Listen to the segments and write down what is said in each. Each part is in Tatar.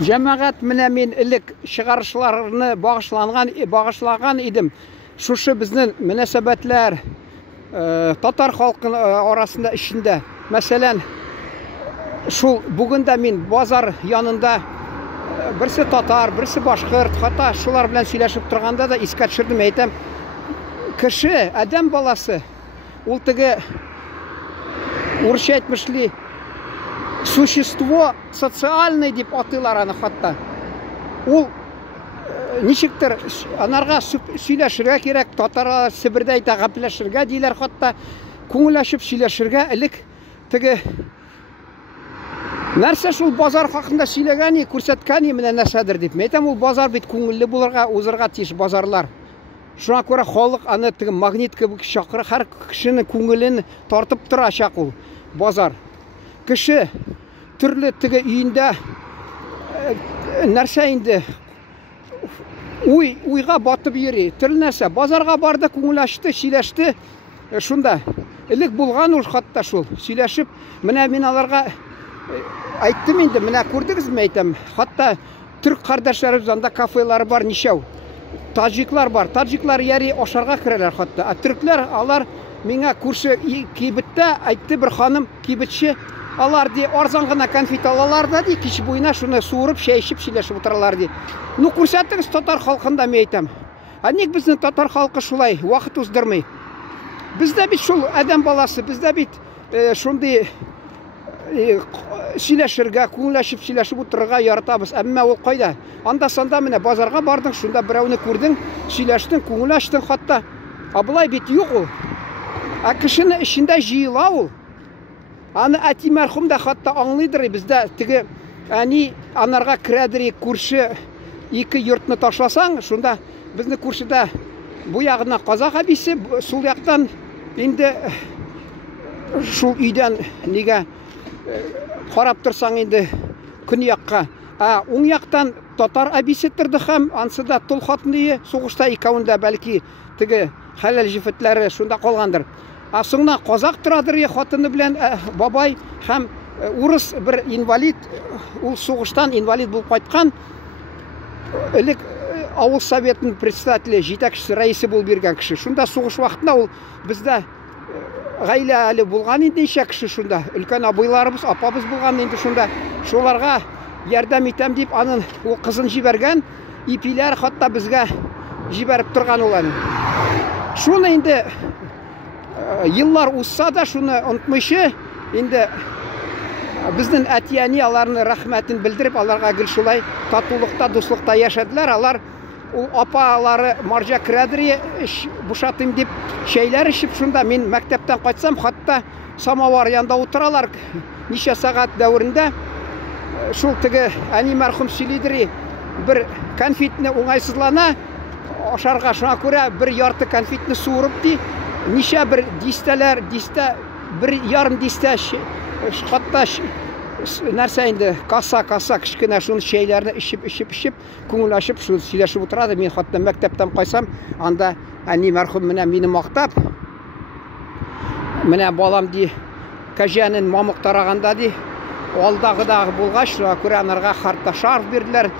Жәмәғат менә мен элек чыгарышларны багышлаган идем. Шушы безнең мөнәсәбәтләр татар халкы арасында ишендә. Мәсәлән, шул бүген дә мин базар янында берсе татар, берсе башкорт, хата шулар белән сөйләшеп торганда да искә төшердем, әйтәм. Кеше, адәм баласы, ул теге урысча әйтмешли существо социальное дип атыйлар аны хатта. Ул ничектер анарга сөйләшергә кирәк, татарлар Себердә әйтә гәпләшергә диләр, хатта күңелләшеп сөйләшергә элек теге нәрсә шул базар хакында сөйләгәни, күрсәткәни менә нәрсәдер дип. Әйтәм, ул базар бит күңелле булырга, узырга тиеш базарлар. Шуңа күрә халык аны теге магнит кебек чакыры, һәр кешенең күңелен тартып торачак ул базар. Кеше төрле теге өендә нәрсә инде уйга батып йөри, төрле нәрсә. Базарга барды, күңелләште, сөйләште. Шунда элек булган ул хатта шул сөйләшеп, менә мин аларга әйттем инде, менә күрдегезме, әйтәм. Хатта түрк кардәшләребез анда кафелары бар нишәү. Таҗиклар бар. Таҗиклар яри ашарга керәләр хатта. Төркләр алар миңа күрше кибеттә әйтте бер ханым, кибетче, алар ди арзан гына конфет алалар да ди, кич буена шуны суырып, чәй эчеп сөйләшеп утыралар ди. Ну күрсәтегез татар халкында, мен әйтәм. Ник безнең татар халкы шулай вакыт уздырмый? Бездә бит шул адәм баласы, бездә бит шундый сөйләшергә, күңелләшеп сөйләшеп утырырга яратабыз. Әмма ул кайда? Анда-санда менә базарга бардың, шунда берәүне күрдең, сөйләштең, күңелләштең хатта. Булай бит юк ул. Кешене эчендә җыела ул. Аны әти мәрхүм дә хатта аңлыйдыр. Бездә теге әни анарга керәдер, күрше ике йортны ташласаң, шунда безне күршедә бу ягына казак әбисе, сул яктан инде шул өйдән нигә карап торсаң инде көньякка, уң яктан татар әбисе торды һәм ансы да тол хатыны сугышта икәвендә бәлки теге хәләл җифетләре шунда калгандыр. Соңна казак торадыр хатыны белән бабай һәм урыс бер инвалид, ул сугыштан инвалид булып кайткан. Элек авыл советының председателе, җитәкчесе, рәисе булып биргән кеше. Шунда сугыш вакытында ул бездә гаилә әле булган инде, ничә кеше шунда. Өлкән абыйларыбыз, апабыз булган инде шунда. Шуларга ярдәм итәм дип аның ул кызын җибәргән, ипиләр хатта безгә җибәреп торган ул аны. Шуны инде еллар узса да шуны онытмыйчы, инде безнең әти-әни аларны рәхмәтен белдереп, аларга гел шулай татулыкта, дуслыкта яшәделәр. Алар ул апалары марҗа керәдер, бушатым дип чәйләр ичеп, шунда мин мәктәптән кайтсам, хатта самавар янда утыралар ничә сәгать дәврендә. Шул теге әни мәрхүм сөйлидер, бер конфетны уңайсызлана ашарга, шуңа күрә бер ярты конфетны суырып ди, ничә бер дистәләр, бер ярым дистә хатта нәрсә инде каса кичкенә шуны чәйләрне ичеп күңелләшеп шул сөйләшеп утырады. Мин хатта мәктәптән кайсам, анда әни мәрхүм менә мине мактап, менә балам ди кәҗәнең мамык тараганда ди, алдагыдагы булгач, күрә анарга хартта шарф бирделәр.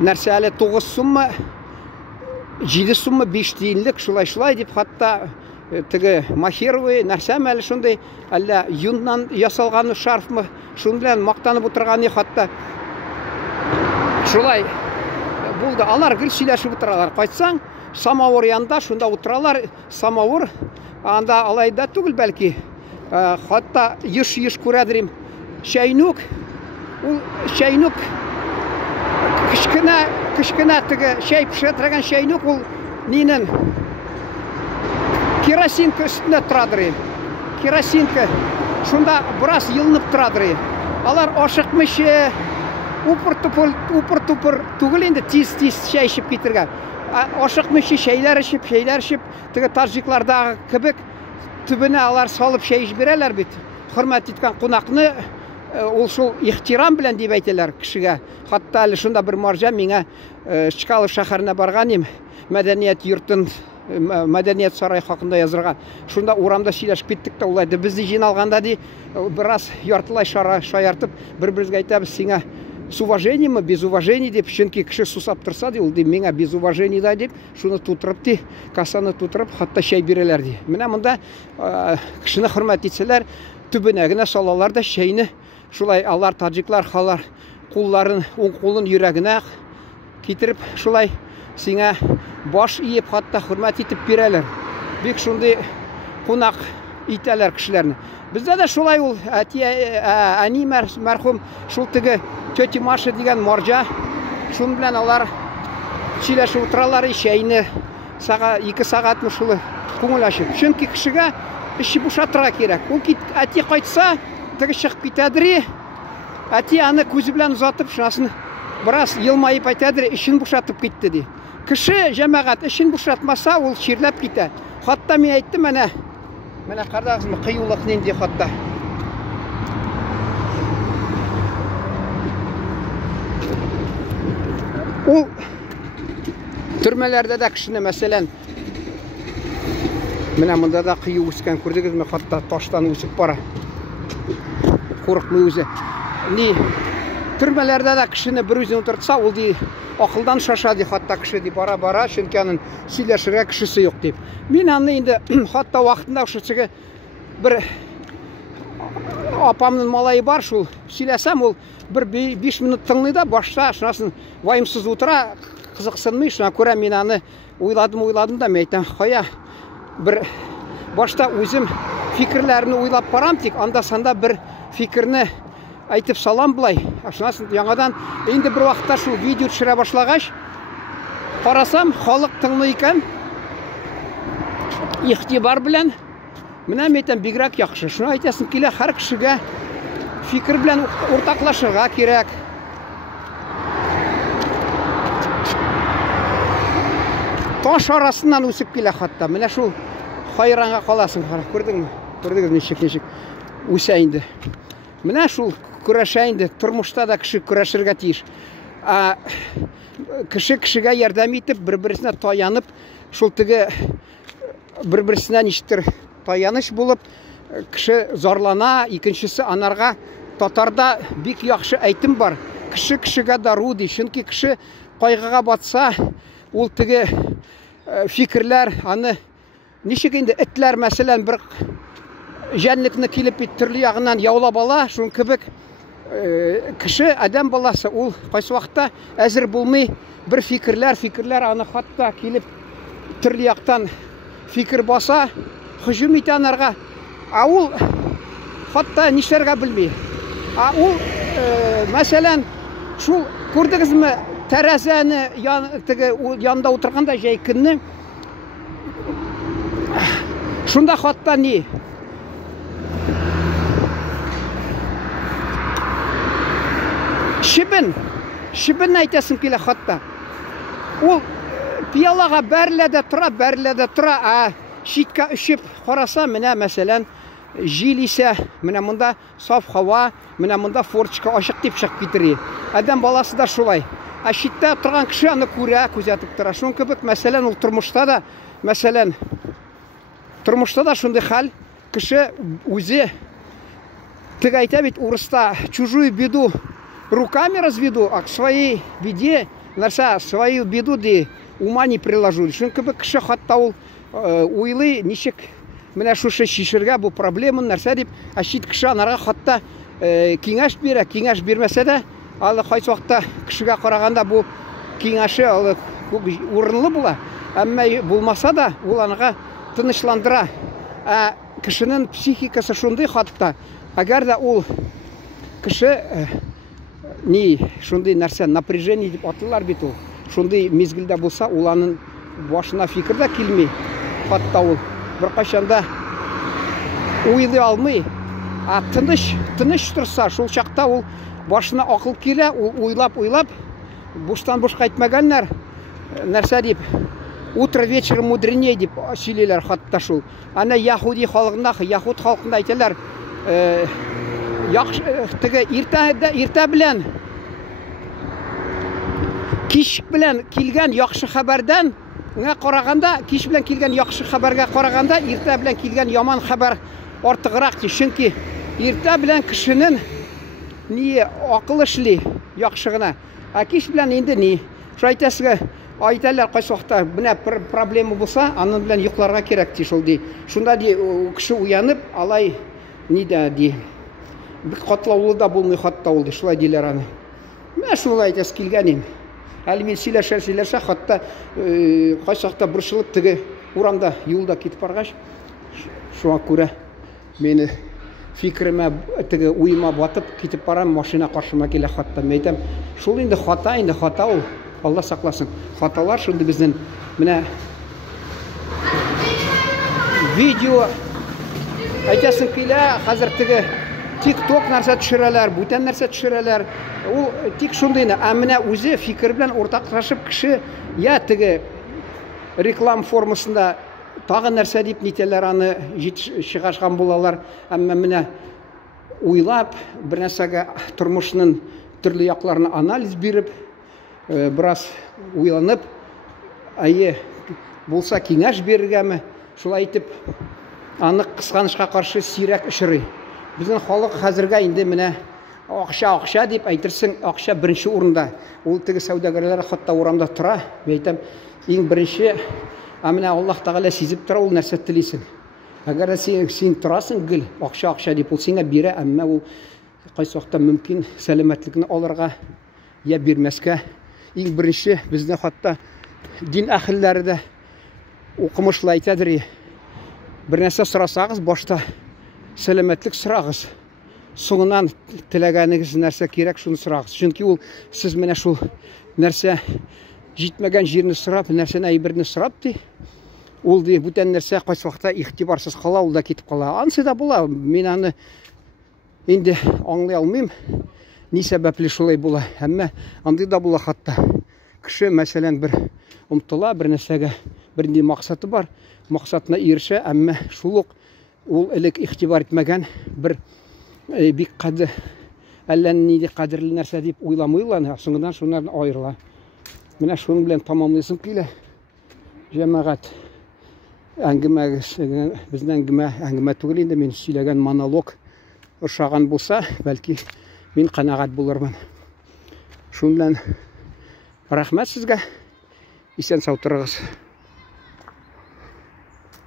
Нәрсә әле 9 сумма, 7 сумма 5 тиенлек, шулай дип хатта теге махеровый нәрсәме әле шундый, әллә юннан ясалган шарфмы, шуның белән мактанып утырган хатта. Шулай булды. Алар гел сөйләшеп утыралар. Кайтсаң, самавыр янда шунда утыралар. Самавыр анда алайда түгел бәлки. Хатта еш күрәдерим. Чәйнүк, ул чәйнүк кичкенә теге чәй пешерәгән чәйнүк, ул нинен керосинка өстендә торадыр. Керосинка шунда бераз йылынып торадыр. Алар ашыкмыйчы, упыр-тупыр түгел инде, тиз чәй эчеп китергә. Ашыкмыйчы чәйләр эчеп, теге таҗиклардагы кебек төбенә алар салып чәй эчеп бирәләр бит. Хөрмәт иткән кунакны ул шул ихтирам белән дип әйтәләр кешегә. Хатта әле шунда бер марҗа миңа Чкалов шәһәренә барган идем, мәдәният йортын мәдәният сарай хакында язырга. Шунда урамда сөйләшеп киттек тә, улай да безне җыйналганда ди, бераз яртылай шаяртып, бер-беребезгә әйтәбез, сиңа с уважением, без уважения дип, чөнки кеше сусап торса ди, ул ди, миңа без уважения да дип, шуны тутырып ди, касаны тутырып, хатта чәй бирәләр ди. Менә монда кешене хөрмәт итсәләр, төбенә генә салалар да чәйне. Шулай алар таҗиклар халар кулларын, уң кулын йөрәгенә китереп, шулай сиңа баш иеп, хатта хөрмәт итеп бирәләр. Бик шундый кунак итәләр кешеләрне. Бездә дә шулай ул әни мәрхүм, шул теге тетя Маша дигән марҗа, шун белән алар сөйләшеп утыралар, чәйне 2 сәгатьме шулай күңел ачып. Чөнки кешегә эче бушатырга кирәк. Ул әти кайтса, теге чыгып китәдер. Әти аны күзе белән узатып, шунасын бераз елмаеп әйтәдер, эчен бушатып китте ди. Кеше җәмәгать эчен бушатмаса, ул чирләп китә. Хатта мин әйттем, менә карагызмы, кыюлык нинди хатта. Ул төрмәләрдә дә кешене, мәсәлән, менә монда да кыю үскән, күрдегезме, хатта таштан үсеп бара. Курыкмый үзе. Ни төрмәләрдә дә кешене бер үзен утыртса, ул ди, акылдан шаша ди, хатта кеше ди, бара-бара, чөнки аның сөйләшергә кешесе юк дип. Мин аны инде хатта вакытында шушы бер апамның малае бар, шул сөйләсәм, ул бер 5 минут тыңлый да, башта шунасын ваемсыз утыра, кызыксынмый, шуңа күрә мин аны уйладым да, мен әйтәм, кая бер башта үзем фикерләрне уйлап барам, тик анда-санда бер фикерне әйтеп салам булай. Шунасын яңадан инде бер вакытта шул видео төшерә башлагач, карасам, халык тыңлый икән, ихтибар белән. Менә мен әйтәм, бигрәк яхшы. Шуны әйтәсем килә, һәр кешегә фикер белән уртаклашырга кирәк. Таш арасыннан үсеп килә хатта. Менә шул хайранга каласың, күрдеңме? Күрдегез ничек үсә инде. Менә шул көрәшә инде, тормышта да кеше көрәшергә тиеш. Кеше кешегә ярдәм итеп, бер-берсенә таянып, шул теге бер-берсенә ничектер таяныч булып, кеше зарлана, икенчесе анарга. Татарда бик яхшы әйтем бар. Кеше кешегә дару ди, чөнки кеше кайгыга батса, ул теге фикерләр, аны ничек инде этләр, мәсәлән, бер җәнлекне килеп төрле ягыннан яулап ала, шун кебек кеше, адәм баласы, ул кайсы вакытта әзер булмый, бер фикерләр аны хатта килеп төрле яктан фикер баса, һөҗүм итә анарга. Ул хатта нишләргә белми. Ул мәсәлән, шул күрдегезме, тәрәзәне янында утырганда җәй көнне, шунда хатта ни шибен әйтәсем килә хатта. Ул пиялага бәрелә дә тора, читкә өшеп караса, менә мәсәлән, җил исә, менә монда саф һава, менә монда форточка ачык дип чыгып китер. Адәм баласы да шулай. Читтә торган кеше аны күрә, күзәтеп тора. Шун кебек, мәсәлән, ул тормышта да шундый хәл, кеше үзе теге әйтә бит урыста, чужую беду руками разведу, а к своей беде, свою беду ди ума не приложу. Шун кебек кеше хатта ул уйлый, ничек менә шушы шишергә бу проблеманы нәрсә дип, чит кеше анарга хатта киңәш бирә, киңәш бирмәсә дә, алы кайсы вакытта кешегә караганда бу киңәше урынлы була, әмма булмаса да ул анага тынычландыра. Кешенең психикасы шундый хатта, әгәр дә ул кеше шундый нәрсә, напряжение дип атылар бит ул, шундый мизгелдә булса, ул аның башына фикер дә килми, хатта ул бер кайчанда уйлый алмый. Тыныч турса, шул чакта ул башына акыл килә, ул уйлап, буштан-буш кайтмаганнар, нәрсә дип, утро вечер мудренее дип сөйлиләр хатта шул. Ана яһуди халкында, яһуд халкында әйтәләр, теге иртә белән, кич белән килгән яхшы хәбәрдән караганда, кич белән килгән яхшы хәбәргә караганда, иртә белән килгән яман хәбәр артыграк ди. Чөнки иртә белән кешенең ни акыл эшли яхшы гына. Ә кич белән инде ни? Шайтәсгә айталар кайсы вакытта менә проблема булса, аның белән йокларга кирәк ди шул ди. Шунда ди кеше уянып, алай ни дә ди. Бик катлаулы да булмый хатта ул ди. Шулай диләр аны. Менә шулай әйтәс килгәнем. Әле мин сөйләшә, хатта кайсы вакытта борчылып теге урамда юлда китеп баргач, шуңа күрә менә фикеремә теге уйыма батып китеп барам, машина каршыма килә хатта. Мен әйтәм, шул инде хата ул. Алла сакласын. Хаталар шунда безнең менә видео әйтәсең килә, хәзер теге TikTok нәрсә төшерәләр, бүтән нәрсә төшерәләр. Ул тик шундый, ә менә үзе фикер белән уртаклашып кеше я теге реклам формасында тагы нәрсә дип нитәләр аны чыгашкан булалар. Әмма менә уйлап, бер нәрсәгә тормышның төрле якларына анализ биреп, бераз уйланып, булса киңәш бирергәме, шулай итеп аны кысканышка каршы сирәк эшри. Безнең халык хәзергә инде менә акча дип әйтерсең, акча беренче урында. Ул теге сәүдәгәрләр хатта урамда тора. Мен әйтәм, иң беренче, менә Аллаһ Тәгалә сизеп тора, ул нәрсә телисең. Әгәр син торасың гел, акча дип ул сиңа бирә, әмма ул кайсы вакытта мөмкин сәламәтлекне алырга я бирмәскә. Иң беренче безне хатта дин әһелләре дә укымышлы әйтәдер. Бер нәрсә сорасагыз, башта сәламәтлек сорагыз. Соңыннан теләгәнегез нәрсә кирәк, шуны сорагыз. Чөнки ул сез менә шул нәрсә җитмәгән җирне сорап, нәрсәне әйберне сорап ди. Ул ди бүтән нәрсә кайсы вакытта игътибарсыз кала, ул да китеп кала. Ансы да була. Мин аны инде аңлый алмыйм. Ни сәбәпле шулай була? Әмма андый да була хатта. Кеше мәсәлән бер умтыла, бер нәрсәгә, бер ни максаты бар, максатына ирешә, әмма шул ук ул элек игътибар итмәгән бер бик кадер әллә нинди кадерле нәрсә дип уйламый, соңыннан шуннан аерыла. Менә шуның белән тамамлыйсым килә. Җәмәгать безнең әңгәмә түгел инде, мин сөйләгән монолог ошаган булса, бәлки мин канәгать булырмын. Шуннан рәхмәт сезгә. Исән сау торыгыз.